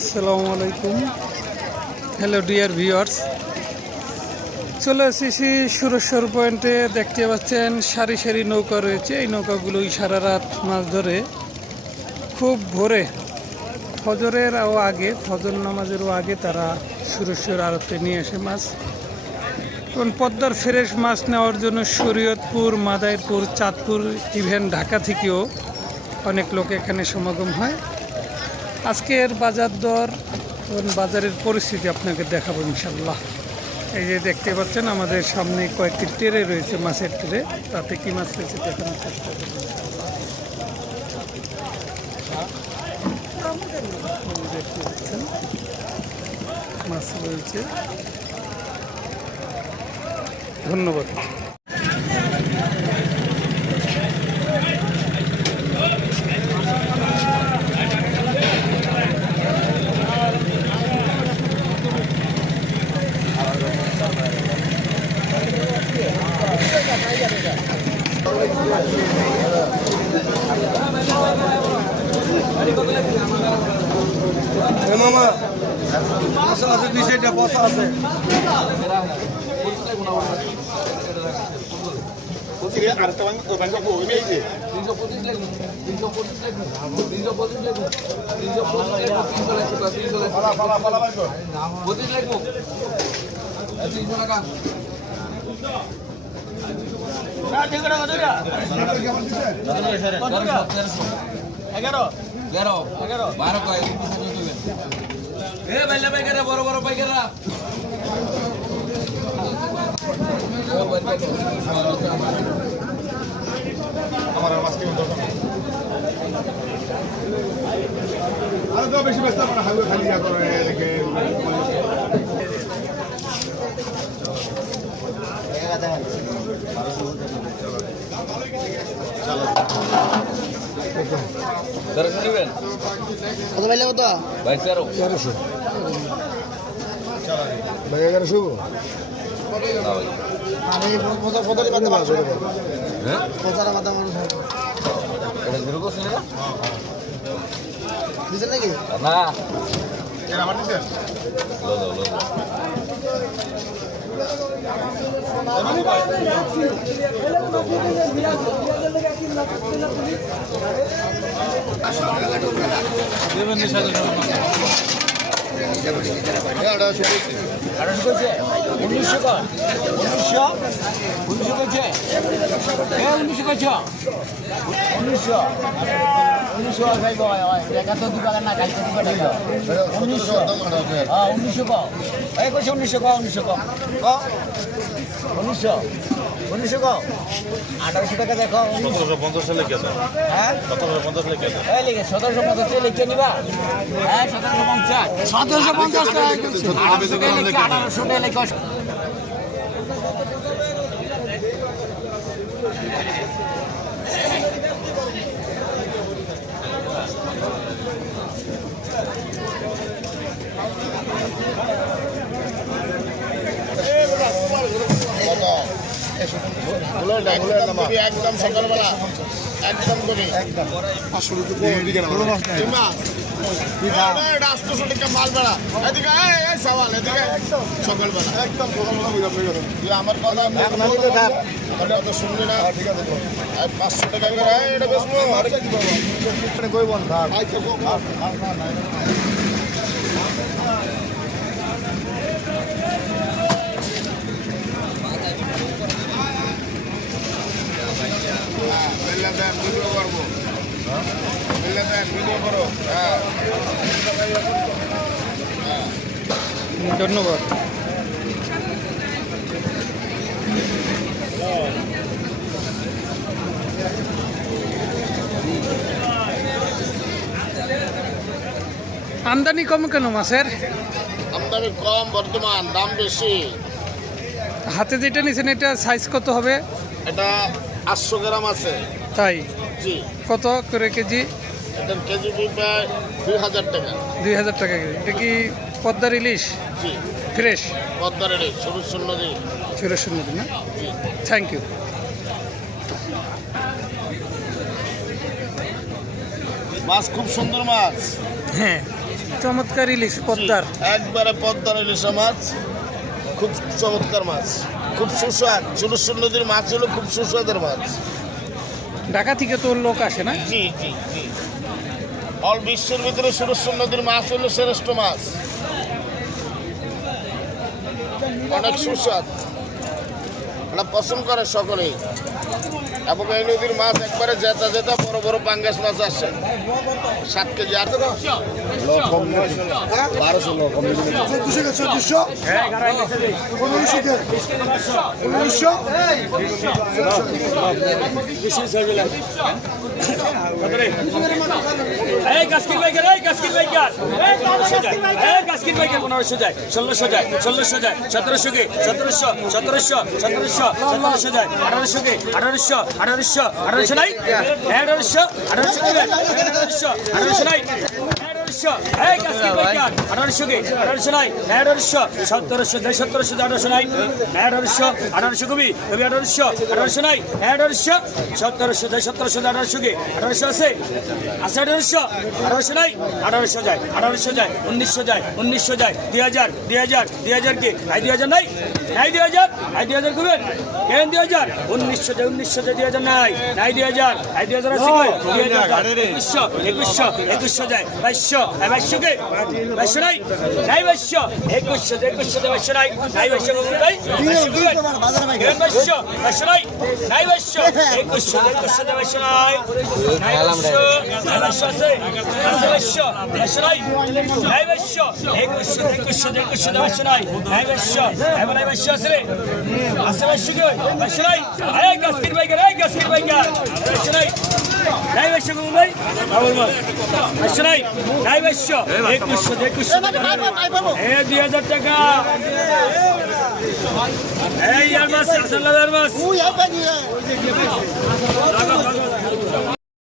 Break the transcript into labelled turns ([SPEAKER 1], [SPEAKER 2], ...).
[SPEAKER 1] আসসালামু আলাইকুম। Hello dear viewers চলে এসেছি সুরেশ্বর পয়েন্টে। দেখতে পাচ্ছেন, সারি সারি নৌকা রয়েছে। এই নৌকাগুলোই সারা রাত মাছ ধরে খুব ভোরে ফজরের ও আগে, ফজর নামাজেরও আগে তারা সুরেশ্বর আড়তে নিয়ে আসে মাছ। এখন পদ্মার ফ্রেশ মাছ নেওয়ার জন্য শরীয়তপুর, মাদারীপুর, চাঁদপুর ইভেন ঢাকা থেকেও অনেক লোক এখানে সমাগম হয়। আজকের বাজার দর এবং বাজারের পরিস্থিতি আপনাকে দেখাবো ইনশাল্লাহ এই যে দেখতে পাচ্ছেন, আমাদের সামনে কয়েকটি ট্রে রয়েছে, মাছের ট্রে। তাতে কি মাছ রয়েছে দেখানোর চেষ্টা দেখতে পাচ্ছেন মাছ রয়েছে। ধন্যবাদ।
[SPEAKER 2] মামা পয়সা আছে দুই সাইডে পয়সা আছে। পালা পালা পালা বাইর কর
[SPEAKER 3] বড় বড় পাইকাররা।
[SPEAKER 2] আমার আর মাছ কিনে দরকার নেই। আরে তো বেশি ব্যস্ত আমার হাইওয়ে খালি ইয়া করে
[SPEAKER 4] কত পাইলে কত
[SPEAKER 3] ভাই তেরো
[SPEAKER 2] তেরোশো ভাই এগারোশো
[SPEAKER 4] আমি পঁচারি বাদে পাঁচশো
[SPEAKER 3] হ্যাঁ
[SPEAKER 4] পঁচারা বাদে দিচ্ছেন নাকি
[SPEAKER 3] না
[SPEAKER 2] আমার দিচ্ছেন
[SPEAKER 3] লো
[SPEAKER 4] উনিশশো। উনিশশো উনিশশো করছে উনিশশো করছ উনিশশো উনিশশো হয় দেখা তো দুবার না কালকে দুবার টাকা উনিশশো হ্যাঁ উনিশশো ক উনিশশো উনিশশো ক? আঠারোশো টাকা দেখো।
[SPEAKER 2] সতেরোশো পঞ্চাশ সালে কে
[SPEAKER 4] হ্যাঁ?
[SPEAKER 2] সতেরোশো পঞ্চাশ সালে কে
[SPEAKER 4] এই লিখে সতেরোশো পঞ্চাশ লিখে নিবা। হ্যাঁ সতেরোশো পঞ্চাশ। সতেরোশো পঞ্চাশ আঠারোশো টাকা লিখে। আঠারোশো টাকা লিখে।
[SPEAKER 2] একদম সকালবেলা একদম করি আমার কথা আমার না ঠিক আছে পাঁচশো টাকা এটা বেসবো ভিডিও করব ভিডিও করো হ্যাঁ
[SPEAKER 1] ধন্যবাদ। আমদানি কম কেন মাছের?
[SPEAKER 2] আমদানি কম বর্তমান দাম বেশি।
[SPEAKER 1] হাতে যেটা নিছেন এটা সাইজ কত হবে?
[SPEAKER 2] এটা আটশো গ্রাম আছে।
[SPEAKER 1] তাই?
[SPEAKER 2] জি।
[SPEAKER 1] কত করে কেজি?
[SPEAKER 2] দুই হাজার টাকা।
[SPEAKER 1] দুই হাজার টাকা কেজি। এটা কি পদ্মার ইলিশ?
[SPEAKER 2] জি।
[SPEAKER 1] ফ্রেশ?
[SPEAKER 2] পদ্মার শূন্য দিই
[SPEAKER 1] সুরেশ নদী না? থ্যাংক ইউ
[SPEAKER 2] মাছ খুব সুন্দর মাছ।
[SPEAKER 1] হ্যাঁ চমৎকার ইলিশ পদ্মার।
[SPEAKER 2] একবারে পদ্মার ইলিশা মাছ। খুব চমৎকার মাছ। খুব সুস্বাদ। সুরেশ্বর নদীর মাছ হলো খুব সুস্বাদের মাছ।
[SPEAKER 1] ঢাকা থেকে তো লোক আসে না?
[SPEAKER 2] জি জি জি। অল বিশ্বের ভিতরে সুরস্ব নদীর মাছ হলো শ্রেষ্ঠ মাছ। অনেক সুস্বাদ। এটা পছন্দ করে সকলেই। এবং এই নদীর মাছ একবারে জেতা জেতা বড় বড় পাঙ্গাস মাছ আসে সাত কেজি আট বারোশো
[SPEAKER 5] চোদ্দশো চোদ্দশো? পনেরোশো পনেরোশো?
[SPEAKER 6] পনেরোশো যায় ষোলোশো ষোলোশো সতেরোশো কে? সতেরোশো সতেরোশো সতেরোশো সতেরোশো যায় আঠারোশো কে? আঠারোশো আঠারোশো আঠারোশো নাই? আঠারোশো আঠারোশো আঠারোশো নাই? আঠারোশো। এই গাছকির বাইকার আঠারোশো কে? আঠারোশো নাই। আঠারোশো সতেরোশো যায় সতেরোশো যায় আঠারোশো নাই। আঠারোশো আঠারোশো কবি? কবি আঠারোশো। আঠারোশো নাই। আঠারোশো সতেরোশো যায় সতেরোশো যায় আঠারোশো কে? আঠারোশো আছে? আছে আঠারোশো? আঠারোশো নাই? আঠারোশো যায়। আঠারোশো যায়। উনিশশো যায়। উনিশশো যায়। দুই হাজার। দুই হাজার। দুই হাজার কে? আই দুই হাজার নাই? নাই দুই হাজার? আই দুই হাজার করবেন কেন দুই হাজার? উনিশশো যায় উনিশশো যায় দুই হাজার নাই। নাই দুই হাজার। আই দুই হাজার আছে কই? দুই হাজার উনিশশো একুশশো একুশশো যায়। বাইশশো আই বাইশশো কে বাইশশো নাই নাই বাইশশো একুশশো একুশশো যায় বাইশশো নাই নাই বাইশশো বাইশশো নাই নাই বাইশশো একুশশো একুশশো যায় নাই নাই আছে বাইশশো একুশশো একুশশো একুশশো বাইশশো নাই নাই বাইশশো এবার নাই বাইশশো আছে রে আছে বাইশশো কি বাইশশো নাই এই গাছকির বাইকার এই গাছকির বাইকার বাইশশো নাই কোন ভাই? বাবুল মাস বাইশশো নাই? নাই বাইশশো একুশশো একুশশো। এ দুই হাজার টাকা। এই আর মাস আসল মাস